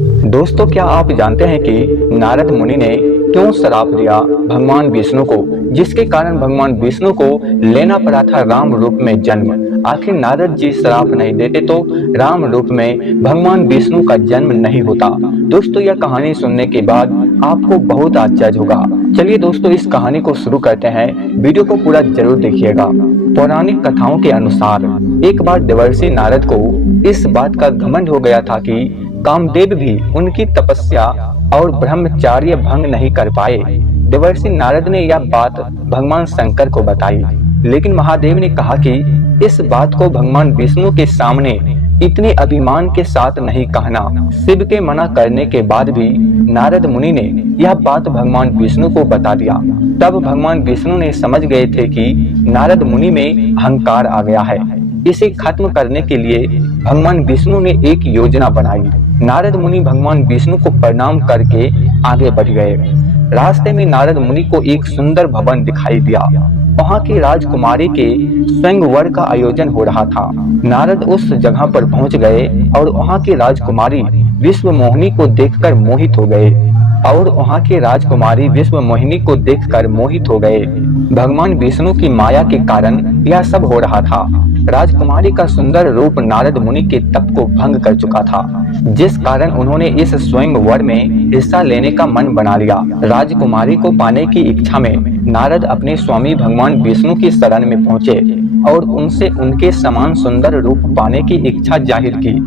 दोस्तों, क्या आप जानते हैं कि नारद मुनि ने क्यों श्राप दिया भगवान विष्णु को, जिसके कारण भगवान विष्णु को लेना पड़ा था राम रूप में जन्म। आखिर नारद जी श्राप नहीं देते तो राम रूप में भगवान विष्णु का जन्म नहीं होता। दोस्तों, यह कहानी सुनने के बाद आपको बहुत आश्चर्य होगा। चलिए दोस्तों, इस कहानी को शुरू करते हैं। वीडियो को पूरा जरूर देखिएगा। पौराणिक कथाओं के अनुसार एक बार देवर्षि नारद को इस बात का घमंड हो गया था कि कामदेव भी उनकी तपस्या और ब्रह्मचार्य भंग नहीं कर पाए। देवर्षि नारद ने यह बात भगवान शंकर को बताई, लेकिन महादेव ने कहा कि इस बात को भगवान विष्णु के सामने इतने अभिमान के साथ नहीं कहना। शिव के मना करने के बाद भी नारद मुनि ने यह बात भगवान विष्णु को बता दिया। तब भगवान विष्णु ने समझ गए थे कि नारद मुनि में अहंकार आ गया है। इसे खत्म करने के लिए भगवान विष्णु ने एक योजना बनाई। नारद मुनि भगवान विष्णु को प्रणाम करके आगे बढ़ गए। रास्ते में नारद मुनि को एक सुंदर भवन दिखाई दिया। वहाँ की राजकुमारी के स्वयंवर का आयोजन हो रहा था। नारद उस जगह पर पहुँच गए और वहाँ की राजकुमारी विश्व मोहिनी को देखकर मोहित हो गए। भगवान विष्णु की माया के कारण यह सब हो रहा था। राजकुमारी का सुंदर रूप नारद मुनि के तप को भंग कर चुका था, जिस कारण उन्होंने इस स्वयंवर में हिस्सा लेने का मन बना लिया। राजकुमारी को पाने की इच्छा में नारद अपने स्वामी भगवान विष्णु की शरण में पहुँचे और उनसे उनके समान सुंदर रूप पाने की इच्छा जाहिर की।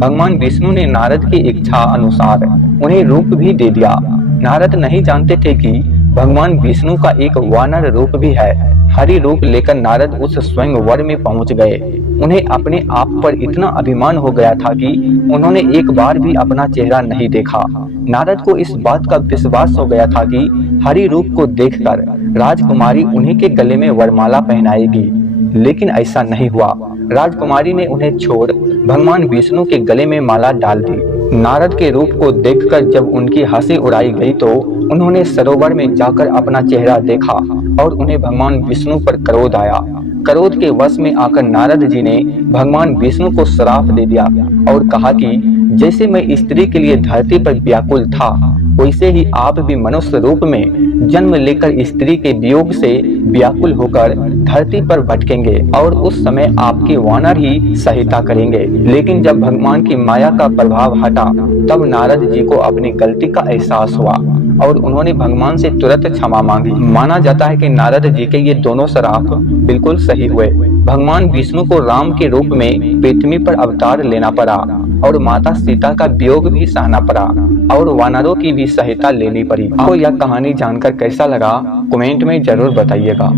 भगवान विष्णु ने नारद की इच्छा अनुसार उन्हें रूप भी दे दिया। नारद नहीं जानते थे कि भगवान विष्णु का एक वानर रूप भी है। हरि रूप लेकर नारद उस स्वयंवर में पहुंच गए। उन्हें अपने आप पर इतना अभिमान हो गया था कि उन्होंने एक बार भी अपना चेहरा नहीं देखा। नारद को इस बात का विश्वास हो गया था कि हरि रूप को देखकर राजकुमारी उन्हीं के गले में वरमाला पहनाएगी, लेकिन ऐसा नहीं हुआ। राजकुमारी ने उन्हें छोड़ भगवान विष्णु के गले में माला डाल दी। नारद के रूप को देखकर जब उनकी हंसी उड़ाई गई तो उन्होंने सरोवर में जाकर अपना चेहरा देखा और उन्हें भगवान विष्णु पर क्रोध आया। क्रोध के वश में आकर नारद जी ने भगवान विष्णु को श्राप दे दिया और कहा कि जैसे मैं स्त्री के लिए धरती पर व्याकुल था, वैसे ही आप भी मनुष्य रूप में जन्म लेकर स्त्री के वियोग से व्याकुल होकर धरती पर भटकेंगे और उस समय आपके वानर ही सहायता करेंगे। लेकिन जब भगवान की माया का प्रभाव हटा, तब नारद जी को अपनी गलती का एहसास हुआ और उन्होंने भगवान से तुरंत क्षमा मांगी। माना जाता है कि नारद जी के ये दोनों श्राप बिल्कुल सही हुए। भगवान विष्णु को राम के रूप में पृथ्वी पर अवतार लेना पड़ा और माता सीता का वियोग भी सहना पड़ा और वानरों की भी सहायता लेनी पड़ी। आपको यह कहानी जानकर कैसा लगा, कमेंट में जरूर बताइएगा।